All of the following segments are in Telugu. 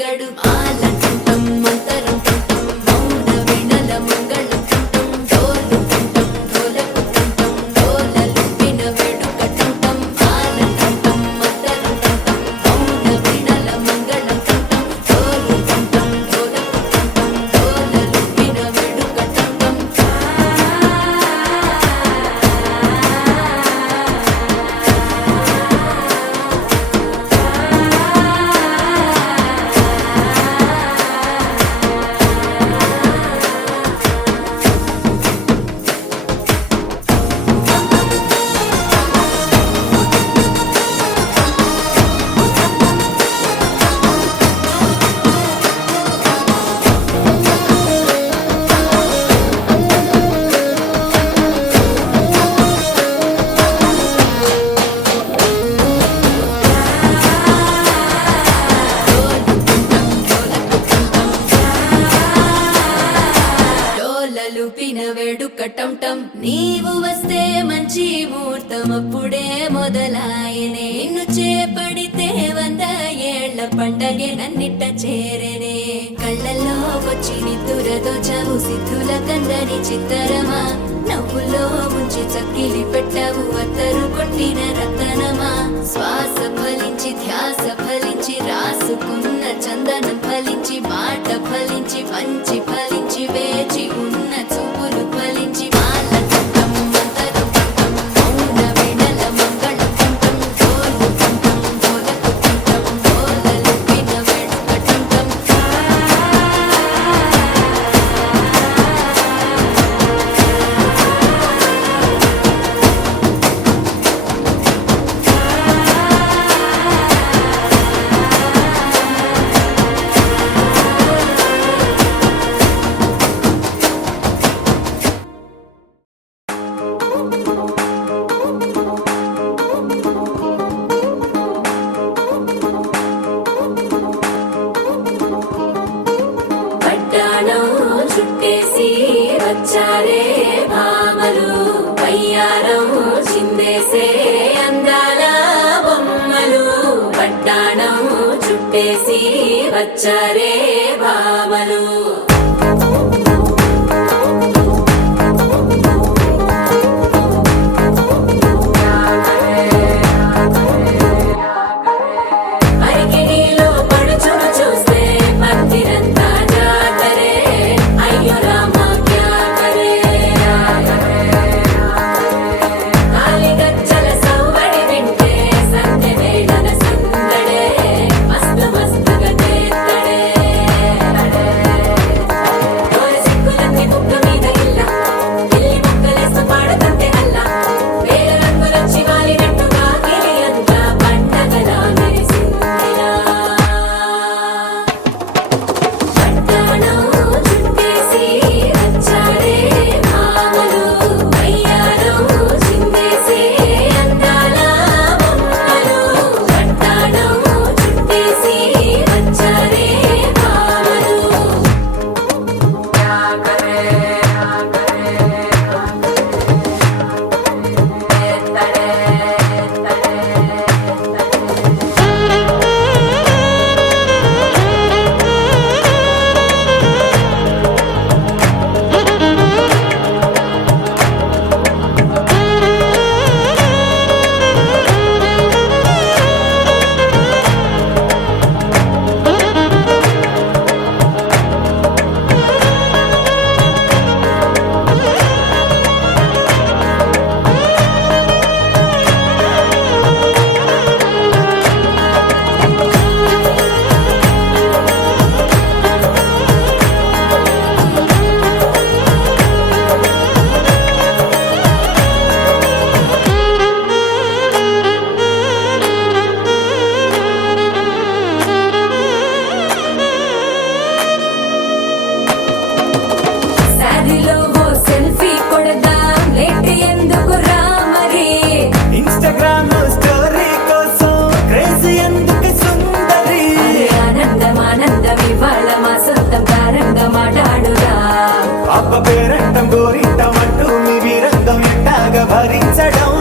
రగడు ఆలంటం మంతరం టం మౌన వీణల మంగళం టం డోలు టం డోలకు టం డోలలు విన వేడుక టం ఆలంటం మంతరం టం మౌన వీణల మంగళం టం డోలు టం డోలకు టం డోలలు విన వేడుక టం డోలలుపిన వేడుక టం టం నీవు వస్తే మంచి ముహూర్తం అప్పుడే మొదలాయనే నిన్ను చేపడితే 100 ఏళ్ల పండగే నన్నిట్ట చేరనే కళ్ళల్లో వచ్చి నిద్దురతో చావు సిద్ధుల కందని చిత్తరమా నవ్వులో ముంచి చక్కిలి పెట్టావు అత్తరు కొట్టిన రతనమా శ్వాస ఫలించి ధ్యాస ఫలించి రాసుకున్న చందనం ఫలించి మాట ఫలించి మంచి ఫలించి వేచి ఉన్న చూపులు ఫలించి మాల టం మంతరం టం మౌన వీణల మంగళం టం డోలు టం డోలకు టం డోలలు విన వేడుక టం పట్టాణం చుట్టేసి వచ్చారే భామలు వయ్యారం చిందేసే అందాల బొమ్మలు పట్టాణం చుట్టేసి వచ్చారే భామలు అరికిడిలో పడుచును చూస్తే భక్తిరంతా జాతరే అయ్యో రామా క్యా కరే కాలి గజ్జల సవ్వడి వింటే సంధ్య వేళన సందడే మస్తు మస్తుగా చేత్తడే డోల సిక్కులన్నీ బుక్క మీద ఇల్ల పిల్లి మొక్కలేస్తూ పాడుతుంటే అల్లా వేల రంగులొచ్చి వాలినట్టుగా గిలియంతా పండగలా మెరిసిందిలా పట్టాణం చుట్టేసి వచ్చారే భామలు వయ్యారం చిందేసే అందాల బొమ్మలు పట్టాణం చుట్టేసి వచ్చారే భామలు శారీలో ఓ సెల్ఫీ కొడదాం లేట్ ఎందుకు రా మరి ఇన్‌స్టాగ్రామ్ స్టోరీ కోసం క్రేజీ ఎందుకు సుందరి ఆనందం ఆనందం ఇవాళ మా సొంతం కారంగా మాట్లాడురా అబ్బ పేరంటం గోరింటం అంటూ మీ వీరంగం ఎట్టాగా భరించడం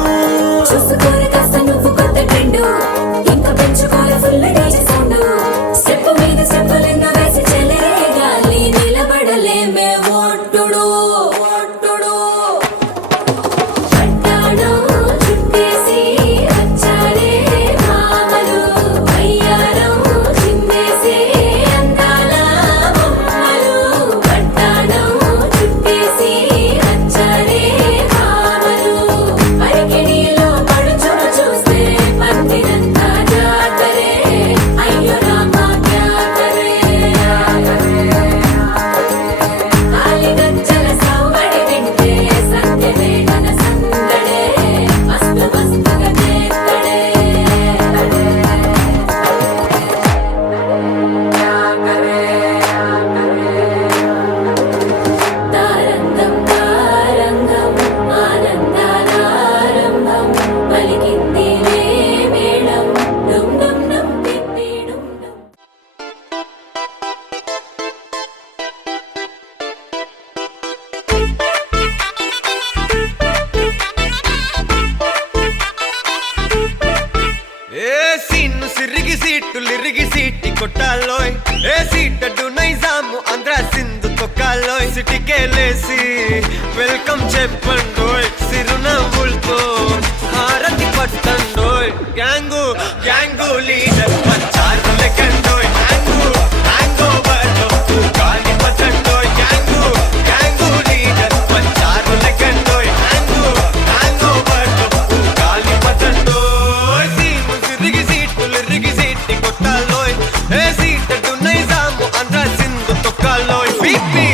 చూసుకోరు కాస్త నువ్వు కొత్త ట్రెండ్ ఇంకా పెంచుకోరు ఫుల్ డీజే సౌండ్ స్టెప్ మీద స్టెప్ తొక్కాలోయ్ ఏ సీటడు నైజాము ఆంధ్ర సింధు తొక్కాలోయ్ సిటీకే లేసి వెల్కమ్ చెప్పండోయ్ సిరునవ్వులతో హారతి పట్టండోయ్ గ్యాంగు గ్యాంగు లీడర్ పంచారు లెక్కండోయ్ గ్యాంగు హ్యాంగ్ ఓవర్ గాలి పట్టండోయ్ గ్యాంగు గ్యాంగు లీడర్ పంచారు లెక్కండోయ్ హ్యాంగు హ్యాంగ్ ఓవర్ గాలి పట్టండోయ్ సీము సిరిగి సీటి కొట్టాలోయ్ ఏ సీటడు నైజాము ఆంధ్ర సింధు తొక్కాలోయ్ పీపీ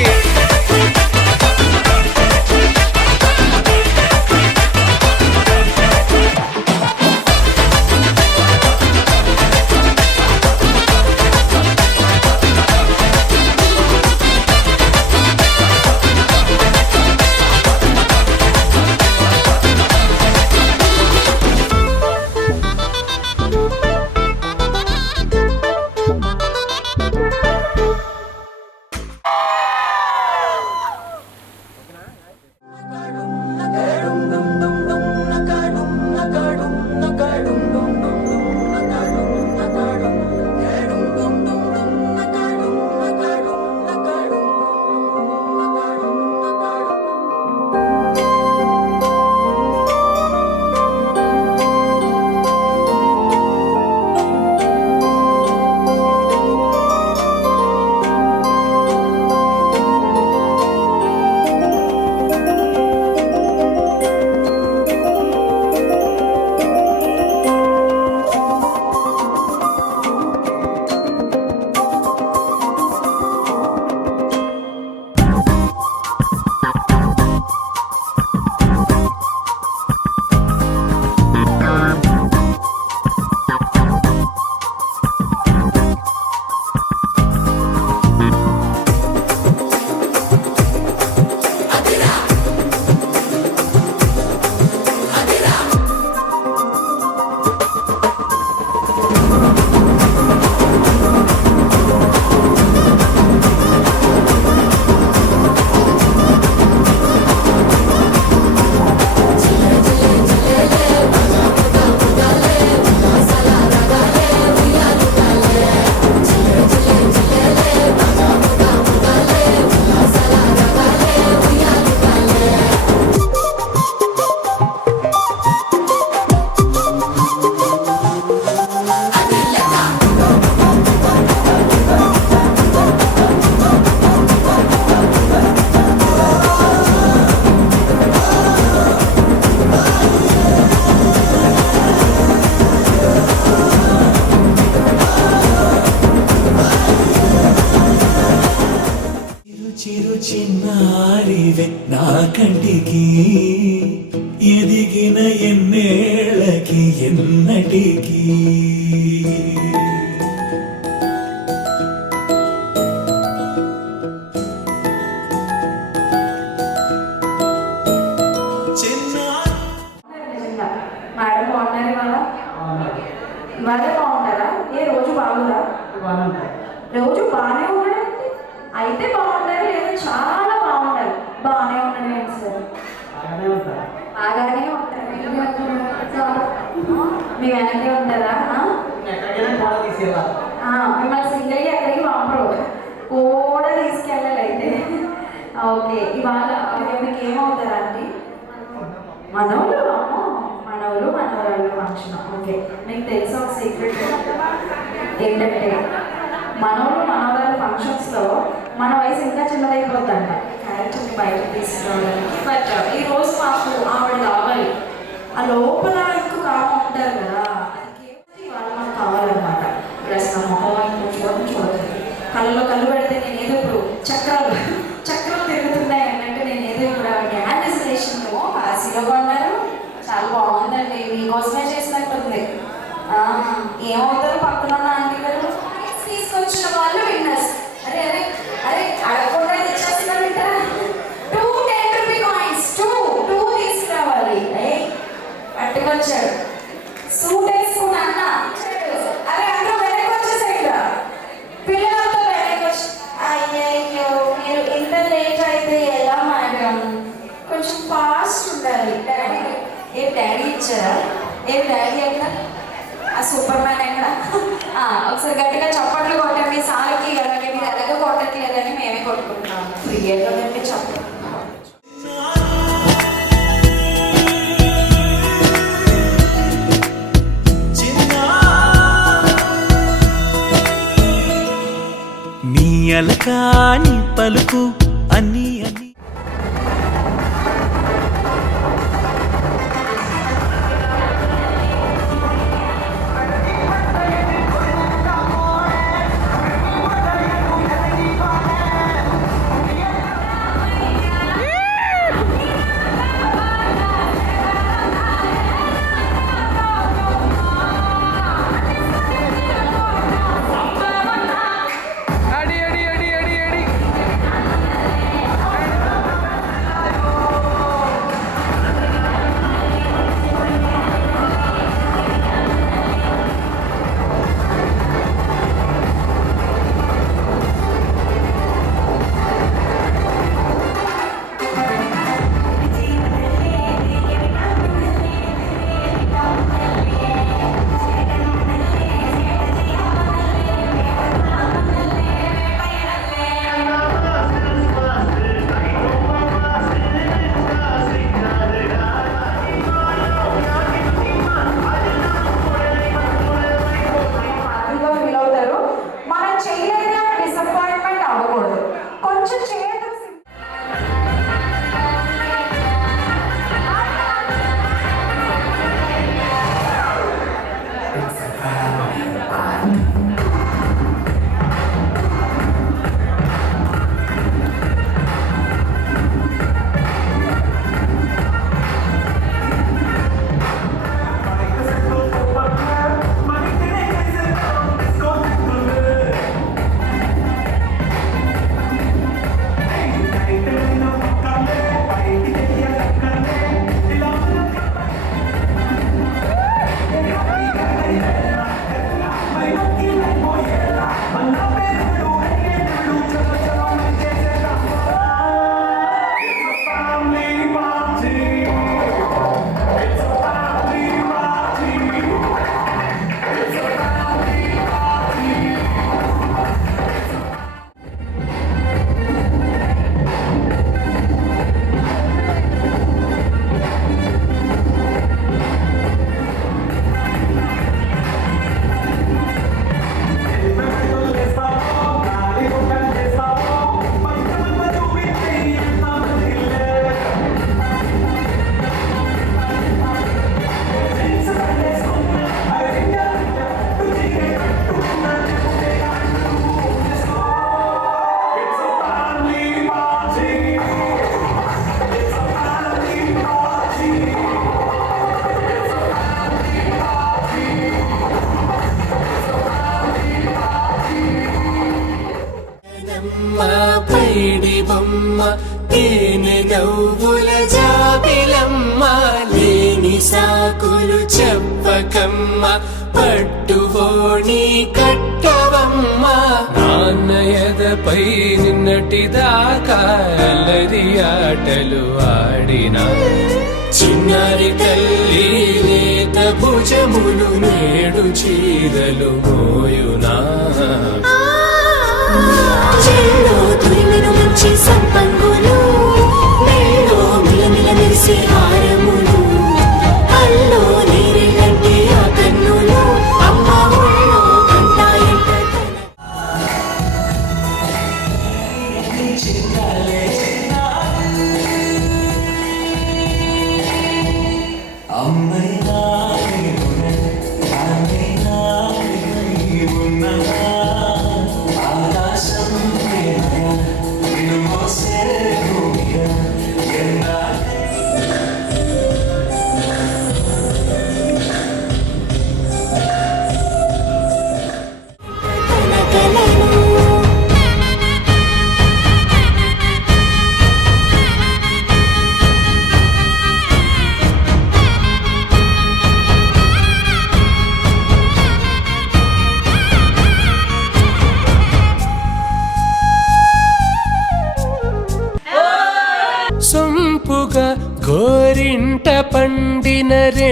చిరు చిన్నారివే నా కంటికి ఎదిగిన ఎన్నేళ్ళకి ఎన్నటికి మేడం బాగున్నారు ఇవాళ బాగుంటారా ఏ రోజు బాగుందా రోజు బాగానే ఉన్నాడంటే అయితే బాగుంటారు లేదా చాలా బాగుంటారు బాగానే ఉండడం ఏంటి సార్ బాగానే ఉంటారు మీ వెనకే ఉంటారా మిమ్మల్ని సింగిల్గా ఎక్కడికి పంపరు కూడా తీసుకెళ్ళాలి అయితే ఓకే ఇవాళ మీకు ఏమవుతారా అండి మనవులు మనవులు మనవరాళ్ళు ఫంక్షన్ ఓకే మీకు తెలిసిన ఒక సీక్రెట్ ఏంటంటే మనవులు మనవరాలు ఫంక్షన్స్లో మన వయసు ఇంకా చిన్నదైపోతుందంట క్యారెక్టర్ని బయటకు తీసుకురావడానికి బట్ ఈరోజు మాకు ఆవిడ కావాలి ఆ లోపల ఇంకో కాలం ఉంటారు కదా అది వాళ్ళు మనకు కావాలన్నమాట ప్లస్ నా మొహం ఇంకో చూడదు కళ్ళలో కళ్ళు పెడితే నేను ఏదో ఇప్పుడు చక్రాలు తిరుగుతున్నాయి అన్నట్టు నేను ఏదో ఇప్పుడు డ్యాన్సిలేషన్లో కాశీలో కొన్నారు చాలా బాగుందండి మీకోసమే చేసినట్టుంది ఏమవుతారు పక్కన ఉన్న ఆంటీ గారు తీసుకొచ్చిన వాళ్ళు విన్నర్స్ అరే అరే అరే అడగకుండా తెచ్చేస్తున్నారంట 2 10 రూపీ కాయిన్స్ 2 తీసుకురావాలి పట్టుకొచ్చాడు సూట్ వేసుకుని అన్న అరే అందరూ వెనక్కి వచ్చేసాడు పిల్లలంతా వెనక్కి వచ్చి అయ్యో మీరు ఇంత లేట్ అయితే ఎలా మేడం కొంచెం ఫాస్ట్ ఉండాలి డాడీ డాడీ ఇచ్చారా డాడీ అట్లా ఆ సూపర్ మ్యాన్ ఎక్కడ ఒకసారి గట్టిగా చప్పట్లు కొట్టండి సార్కి. అలాగే మీరు ఎలాగో కొట్టట్లేదని మేమే కొట్టుకుంటున్నాం. థియేటర్లో నుండి చప్పట్లు. నీ అలకాని పలుకు అన్నీ అన్నీ పైడి బొమ్మ తేనె నవ్వుల జాబిలమ్మ లేని సాకులు చెప్పకమ్మ పట్టువోణి కట్టవమ్మ నాన్నయదపై నిన్నటిదాకా అల్లరి ఆటలు ఆడినా చిన్నారి తల్లి లేత భుజములు నేడు చీరలు మోయునా చెల్లో తురిమిన మంచి సంపంగులు మెల్లో మిలమిల మెరిసే హారములు అల్లో నీరెళ్ళంటే ఆ కన్నులు అమ్మ ఒళ్ళో కంటాయంట అమ్మైనా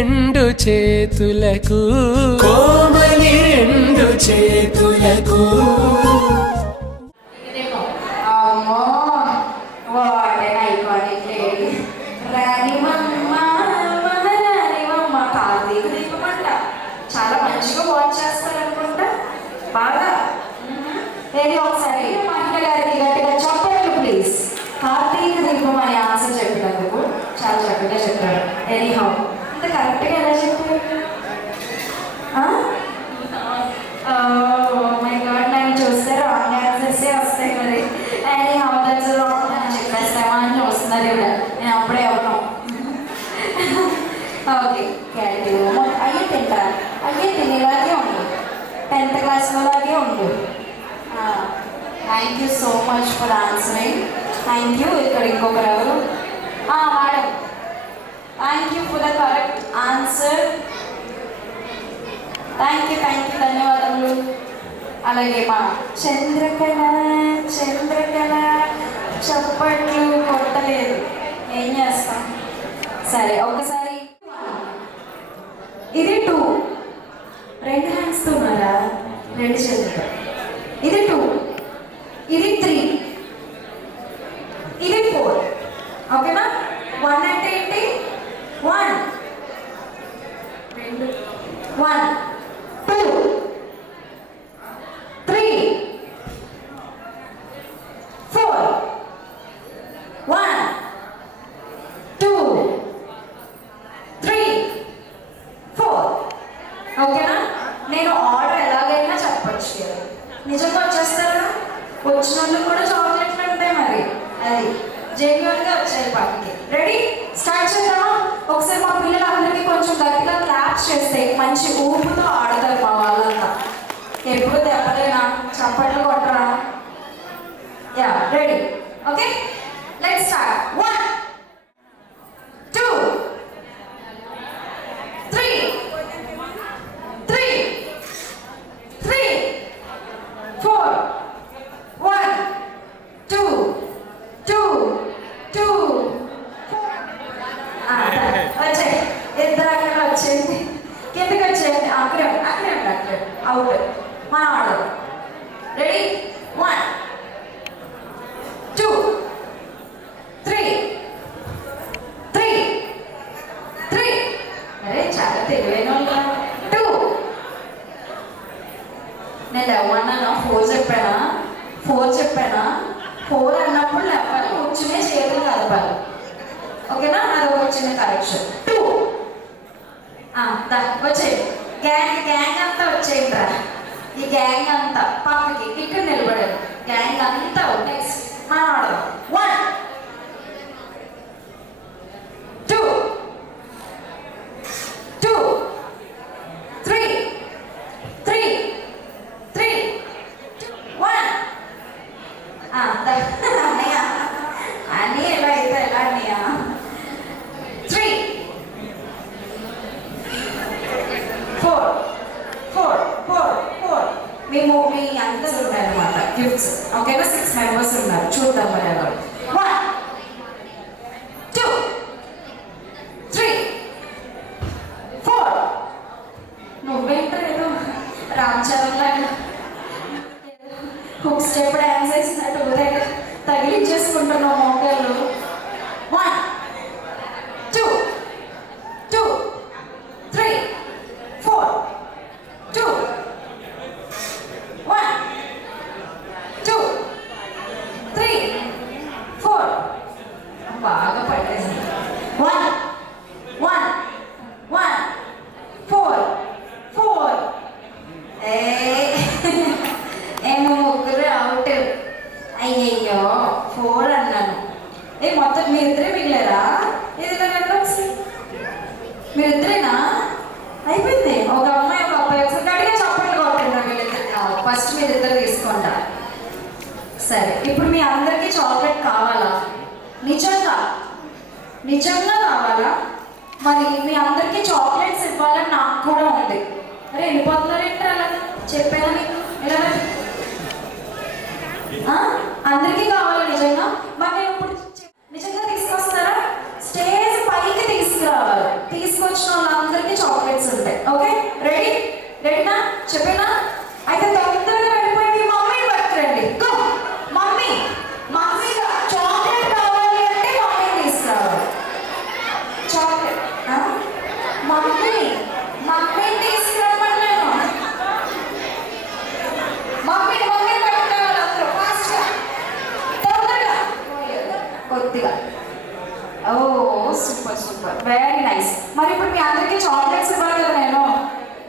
రెండు చేతులకు కోమలి రెండు చేతులకు అమ్మో వాట్ an iconic lady. రాణిమమ్మ మహారాణిమమ్మ కార్తీక దీపం అంట. చాలా మంచిగా వాచ్ చేస్తారనుకుంటా బాగా. ఏది ఒకసారి మహిళ గారికి గట్టిగా చెప్పండి ప్లీజ్. కార్తీక దీపం అనే ఆన్సర్ చెప్పినందుకు చాలా చక్కగా చెప్పారు. ఎనీహౌ ఇంత కరెక్ట్గా ఎలా చెప్పారు? మై గాడ్, నన్ను చూస్తే రాంగ్ ఆన్సర్సే వస్తాయి మరి. ఎనీహౌ దట్స్ రాంగ్ అని చెప్పేస్తామా అని చూస్తున్నారు ఇవిడ. నేను అప్పుడే అవ్వను. ఓకే క్యారెట్ అయ్యే తింటారు, అయ్యే తినేలాగే ఉండు, 10th క్లాస్ లాగే ఉండు. Thank you so much for answering. Thank you. ఇక్కడ ఇంకొకరు ఎవరు? Madam, thank you for the correct answer. Thank you ధన్యవాదములు. అలాగే మా చంద్రకళ చప్పట్లు కొట్టలేదు, ఏం చేస్తాం. సరే ఒకసారి ఇది 2, 2 హ్యాండ్స్తో ఉన్నారా? 2 చేతులతో. ఇది 2, ఇది 3, ఇది 4. ఓకేనా? 1 అంటే ఏంటి? 1 2 1 2 3 4 1 2 3 4. ఓకేనా? నేను ఆర్డర్ ఎలాగైనా చెప్పచ్చు. నిజంగా వచ్చేస్తారా? వచ్చిన వాళ్ళు కూడా చాక్లెట్లు ఉంటాయి మరి. అది జెన్యున్గా వచ్చాయి పక్కకి. రెడీ? స్టార్ట్ చేద్దామా? ఒకసారి మా పిల్లలందరికీ కొంచెం గట్టిగా క్లాప్స్ చేస్తే మంచి ఊపుతో ఆడతారు మా వాళ్ళంతా. ఎప్పుడు దెబ్బలేనా? చప్పట్లు కొట్టరా? Yeah ready? Okay let's start. 1 2 3 3 3 4 1 2 2 2 వచ్చాయి. ఇద్దరు అక్కడ వచ్చేయండి, కిందకి వచ్చేయండి. అక్కడే అవుట్. మన ఆర్డర్. రెడీ? 1 2 3 3 3. అరే చాలా తెలివైన వాళ్ళు. 2. నేను ఏమన్నాను? 4 చెప్పానా? 4 అన్నప్పుడు లేపాలి, కూర్చునే చేతులు కలపాలి. ఓకేనా? అదొక చిన్న కరెక్షన్. 2 వచ్చే గ్యాంగ్ అంతా వచ్చేయండిరా. ఈ గ్యాంగ్ అంతా పక్కకి ఇక్కడ నిలబడారు. గ్యాంగ్ అంతా నెక్స్ట్ మనం ఆడదాం. 1 2 2 3 3 3 1. అన్నీ ఎలా అయితే ఎలా అన్నయ్య. 3 4 4 4 4. మేము మీ అందరూ ఉన్నారన్నమాట గిఫ్ట్స్. ఓకేనా? 6 మెంబర్స్ ఉన్నారు. చూద్దాం మరి ఎవరు. 1 2 3 4. నువ్వేంటో రామ్ చరణ్ లాగా హుక్ స్టెప్ డాన్స్ వేసినట్టు తగిలించేసుకుంటున్నావు మోకాళ్ళు. 1 2 2 3 4 2 1 2 3 4. బాగా పట్టేసింది. 1 1 1 4 4. ఏమో ముగ్గురు అవుట్. అయ్యయ్యో 4 అన్నాను. మొత్తం మీరిద్దరే మిగిలేరా? ఇది మీరిద్దరేనా? అయిపోయింది. ఒక అమ్మాయి ఒక అబ్బాయి. ఒకసారి గట్టిగా చప్పట్లు కొట్టండి వీళ్ళిద్దరు. ఫస్ట్ మీరిద్దరు తీసుకోండి. సరే ఇప్పుడు మీ అందరికీ చాక్లెట్ కావాలా? నిజంగా కావాలా? మరి మీ అందరికీ చాక్లెట్స్ ఇవ్వాలని నాకు కూడా ఉంది. అరే వెళ్ళిపోతున్నారేంటి అలా? చెప్పానా మీకు? ఎలా అందరికీ కావాలి నిజంగా? మరి నేను ఇప్పుడు నిజంగా తీసుకొస్తారా? స్టేజ్ పైకి తీసుకురావాలి. తీసుకొచ్చిన వాళ్ళందరూ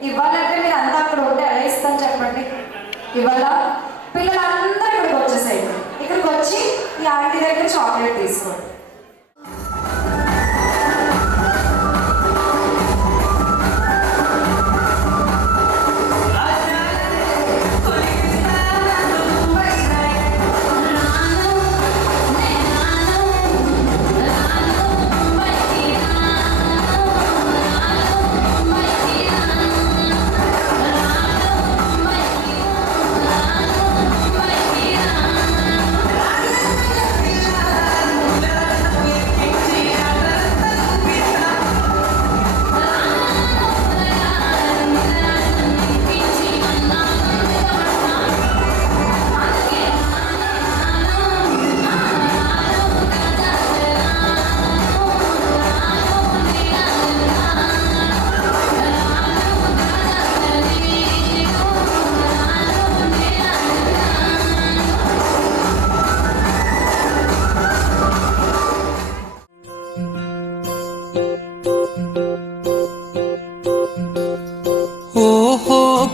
ఇవ్వాలంటే మీరు అంతా అక్కడ ఉంటే ఎలా ఇస్తాను చెప్పండి? ఇవాళ పిల్లలందరూ ఇక్కడికి వచ్చేసేయండి. ఇక్కడికి వచ్చి ఈ ఆంటీ దగ్గర చాక్లెట్ తీసుకోండి.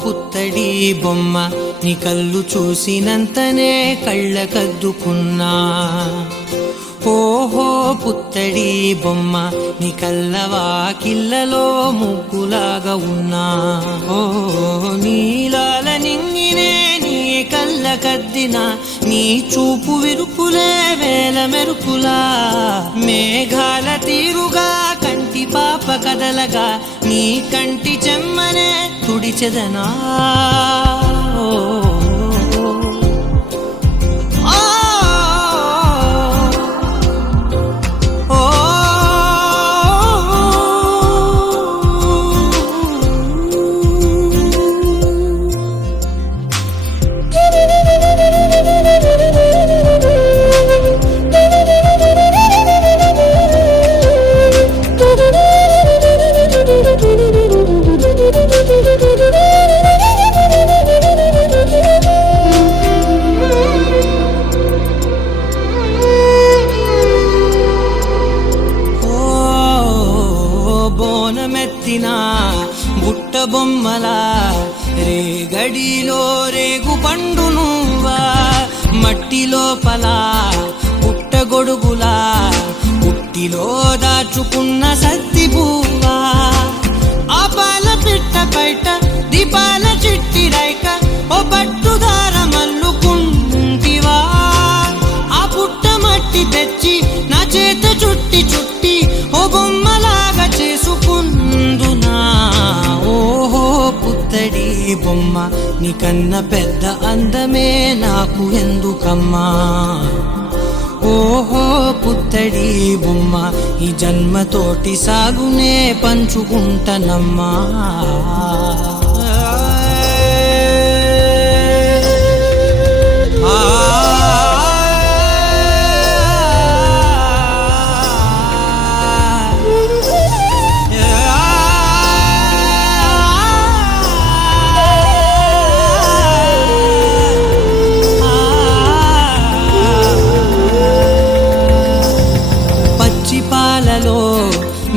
పుత్తడి బొమ్మ నీ కళ్ళు చూసినంతనే కళ్ళకద్దుకున్నా. ఓహో పుత్తడి బొమ్మ నీ కళ్ళవాకిళ్ళలో ముగ్గులాగా ఉన్నా. ఓ నీలాల నింగినే నీ కళ్ళకద్దిన నీ చూపు విరుపులే వేల మెరుపులా. మేఘాల తీరుగా కంటి పాప కదలగా నీ కంటి చెమ్మనే తుడిచెదనా. బుట్ట బొమ్మలా రేగడిలో రేగు పండు నువ్వా. మట్టి లోపల పుట్ట గొడుగులా పుట్టిలో దాచుకున్న సత్తి పువ్వా. ఆ పాల పిట్ట బయట దీపాల చిట్టి రైక ఓ పట్టుదార మల్లుకుంటివా. ఆ పుట్ట మట్టి తెచ్చి నా చేత చుట్టి చుట్టి ఓ బొమ్మలాగా చేసుకుందునా. ఓహో పుత్తడి బొమ్మ నీకన్న పెద్ద అందమే నాకు ఎందుకమ్మా. ఓహో పుత్తడి బొమ్మ ఈ జన్మతోటి సాగునే పంచుకుంటనమ్మా.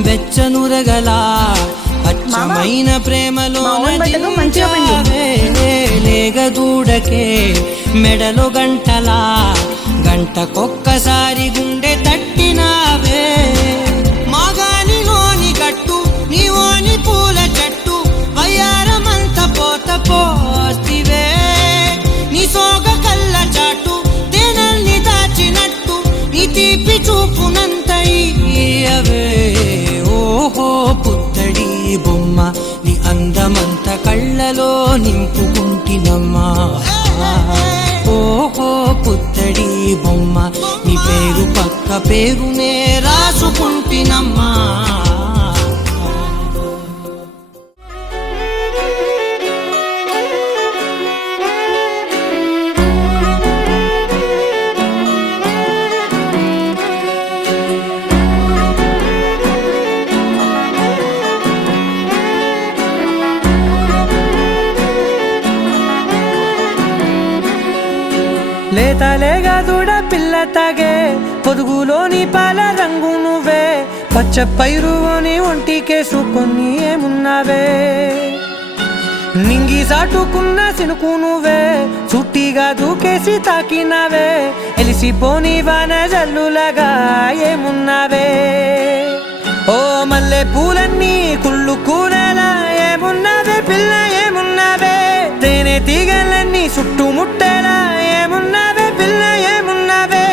వెచ్చనురగలా అచ్చమైన ప్రేమలో లేగదూడకే మెడలో గంటలా గంటకొక్కసారి గుండె తట్టినావే. మాగాలిలోని గట్టు నీవోని పూల చెట్టు వయ్యారమంత పోత పోస్తివే. నీ సోగ కళ్ళ చాటు తేనల్ని దాచినట్టు నీ తీపి చూపునంత ఇయ్యవే. ఓహో పుత్తడి బొమ్మ నీ అందమంత కళ్ళలో నింపుకుంటినమ్మా. ఓహో పుత్తడి బొమ్మ నీ పేరు పక్క పేరునే రాసుకుంటినమ్మా. లేతలేగా దూడ పిల్ల తాగే పొదుగులోని పాల రంగు నువ్వే. పచ్చ పైరుని ఒంటికేసుకొని ఏమున్నావే. నింగి సాటుకున్న సినుకు నువ్వే చుట్టిగా దూకేసి తాకినావే ఎలిసిపోని వాన జల్లులగా ఏమున్నావే ఓ మల్లె పూలన్నీ కుళ్ళు కూరలా ఏమున్నావే పిల్ల ఏమున్నావే తేనె తీగలన్నీ చుట్టుముట్టేలా ఏమున్నావే పిల్ల ఏమున్నావే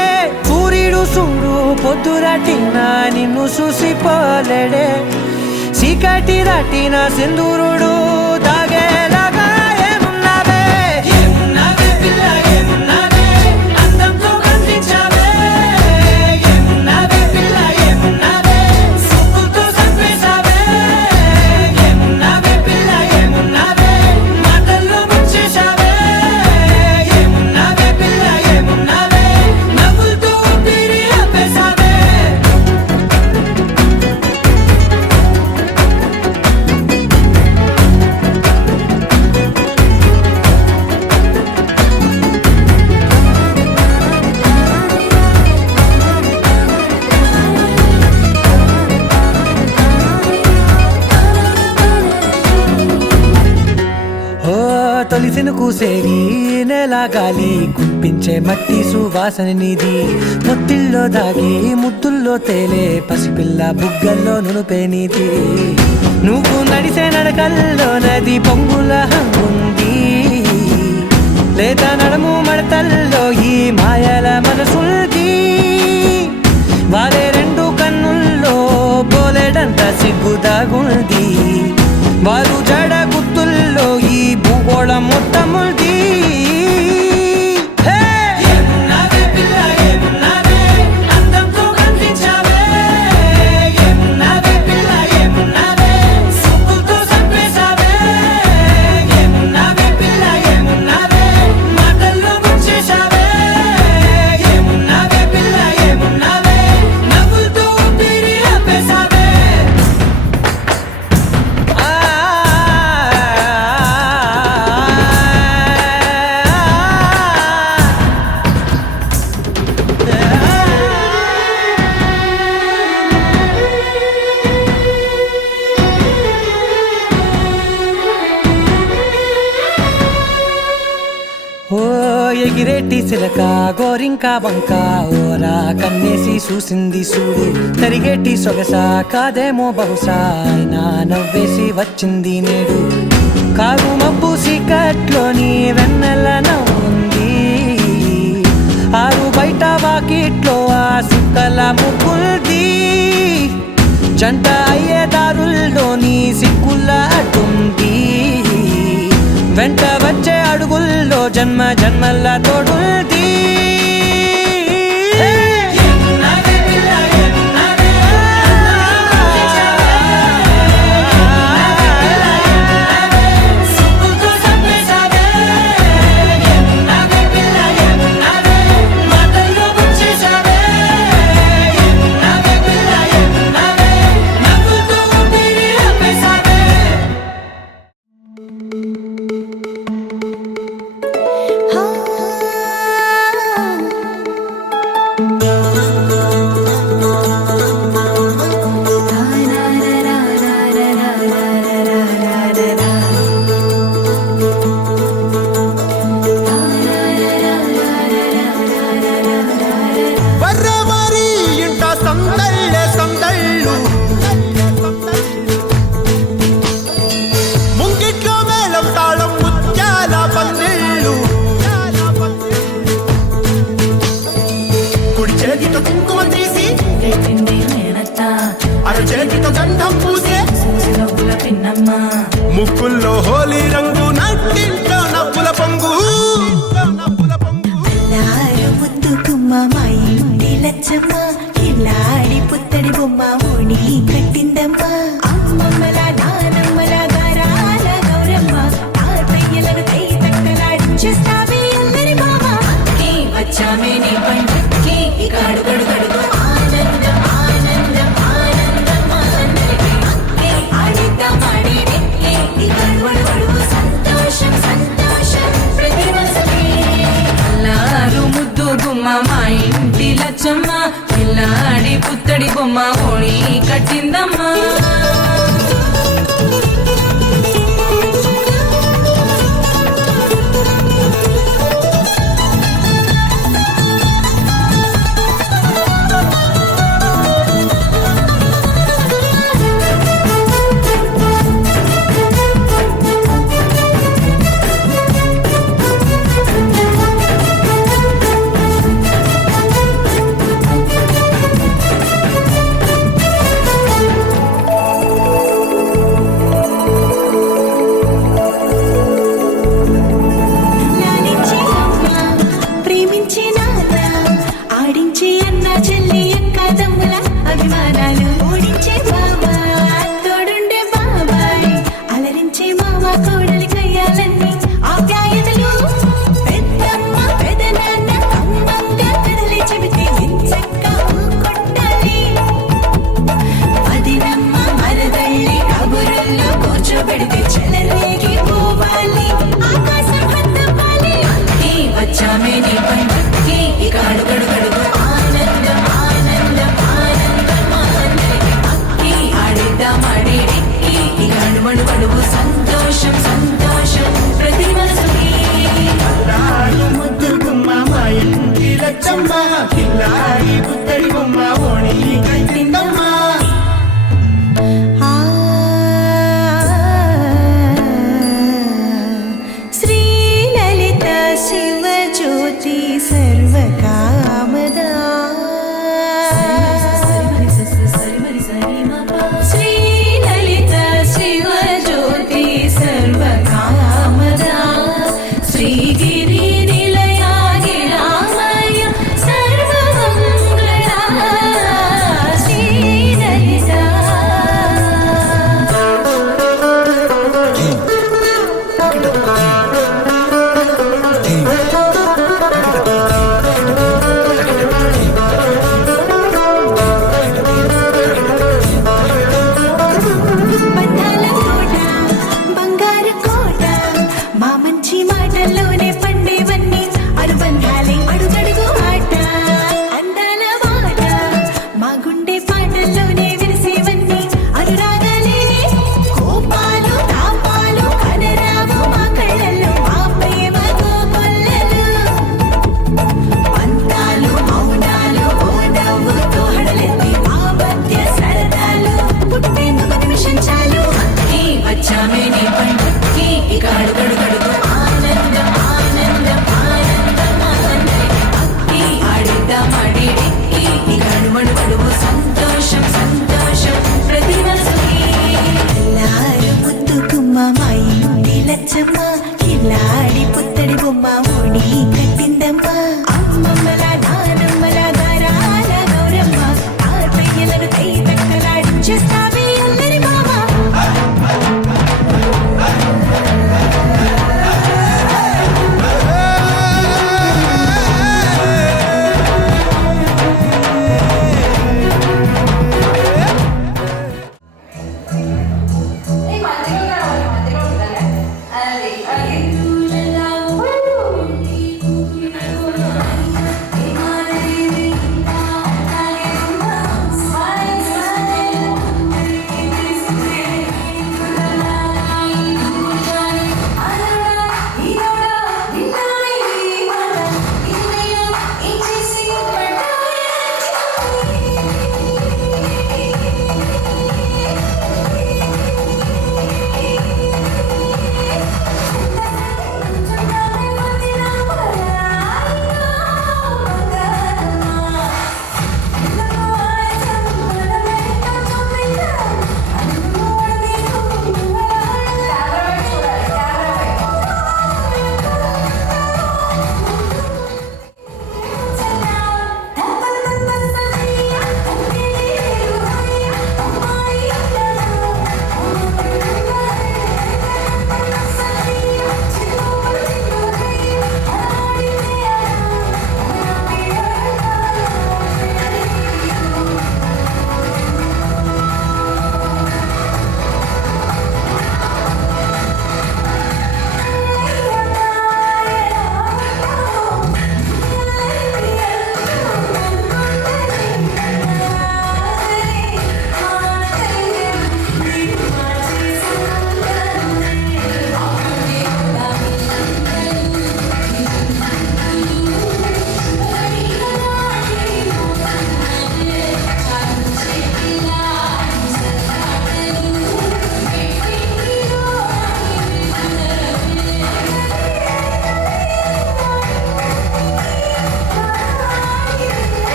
సూర్యుడు చూడు పొద్దురాటినా నిన్ను చూసిపోలేడే చీకటి దాటిన సింధూరుడు తాగేలాగా ఏమున్నావే ఏమున్నావే పిల్ల ఏమున్నావే అందంతో కనిపించావే ఏమున్నావే పిల్ల ఏమున్నావే సుక్కుతో చంపేశావే ఏమున్నావే పిల్ల ఏమున్నావే మాటల్లో ముంచేశావే ఏమున్నావే పిల్ల ఏమున్నావే నవ్వులతో ఊపిరి ఆపేశావే ఓ తొలిసిన కూసేరి నెల గాలి కుప్పించే మట్టి సువాసన నిధి ముత్తిల్లో దాగి ముద్దుల్లో తేలే పసిపిల్ల బుగ్గల్లో నునుపే నీతి నువ్వు నడిసే నడకల్లో నది పొంగుల హంగుంది లేదా నడుము మడతల్లో ఈ మాయల మనసుంది వారే రెండు కన్నుల్లో పోలేడంత సిగ్గు దాగుంది వారు జడ గుర్తుల్లో ఈ భూగోళం మొత్తముంది ఏమున్నావే పిల్ల ఏమున్నావే అందంతో కనిపించావే ఏమున్నావే పిల్ల ఏమున్నావే సుక్కుతో చంపేశావే ఏమున్నావే పిల్ల ఏమున్నావే మాటల్లో ముంచేశావే ఏమున్నావే పిల్ల ఏమున్నావే నవ్వులతో ఊపిరి ఆపేశావే ఓ ఎగిరేటి సిలక గోరింక వంక ఓరా కన్నేసి చూసింది చూడు తరిగేటి సొగస కాదేమో బహుశా అయినా నవ్వేసి వచ్చింది నేడు కారు మబ్బు సీకట్లోని వెన్నెల నవ్వుంది ఆరు బయట వాకిట్లో ఆ సుక్కల ముగ్గుల్ది జంట అయ్యే దారుల్లోని సిగ్గుల అడ్డుంది వెంట వచ్చే అడుగుల్లో జన్మ జన్మల్ల తోడుంది ఏమున్నావే పిల్ల ఏమున్నావే సుక్కుతో చంపేశావే ఏమున్నావే పిల్ల ఏమున్నావే మాటల్లో ముంచేశావే ఏమున్నావే పిల్ల ఏమున్నావే నవ్వులతో ఊపిరి ఆపేశావే వర్రవారి ఇంట సందళ్ళే సందళ్ళు ముంగిట్లో మేళం తాళం ముత్యాల పందిళ్ళు కుడి చేతితో కుంకుమ తీసి అర చేతితో గంధం పూసే ముక్కుల్లో హోలీ రంగు నట్టింట్లో నవ్వుల పొంగు అల్లారు ముద్దు గుమ్మ మా ఇంటి లచ్చమ్మ ఇల్లాడి పుత్తడి బొమ్మ ఓణి కట్టిందమ్మ అమ్మమ్మల నానమ్మల గారాల గౌరమ్మ తాతయ్యలను కై తక్కలాడించేస్తావే అల్లరి మామ వచ్చామే నీ పండుక్కి గడు గడు గడుగు ఆనందం ఆనందం ఆనందం మా అందరికీ ఆడిద్దాం ఆడిడే గడువడు గడుగు సంతోషం సంతోషం ప్రతి మనసుకి అల్లారు ముద్దు గుమ్మ మా ఇంటి లచ్చమ్మ పిల్లాడి పుత్తడి బొమ్మ ఓణి కట్టిందమ్మా అణువణువు సంతోషం సంతోషం ప్రతి మనసుకి అల్లారు ముద్దు గుమ్మ మా ఇంటి లచ్చమ్మ కిల్లాడి పుత్తడి బొమ్మ ఓణి కట్టిందమ్మ ఆ శ్రీ లలిత శివ జ్యోతి సర్వకామదా శ్రీ లలిత శివ జ్యోతి సర్వకామదా శ్రీగిరి నిలయా గిరామయ సర్వమంగళా శ్రీ లలిత బంధాల కోట బంగారు కోట మా మంచి మాటల్లోనే పండేవన్నీ అనుబంధాలే అడుగడుగు ఆట అందాల మాట మా గుండె పాటల్లోనే విరిసేవన్నీ అనురాగాలే కోపాలు తాపాలు కనరావు మా కళ్ళల్లో మా ప్రేమ కోకొల్లలు పంతాలు మౌనాలు ఓ నవ్వుతో హడలెత్తి మా మధ్య సరదాలు పుట్టేందుకు నిమిషం చాలు ఈ వచ్చామే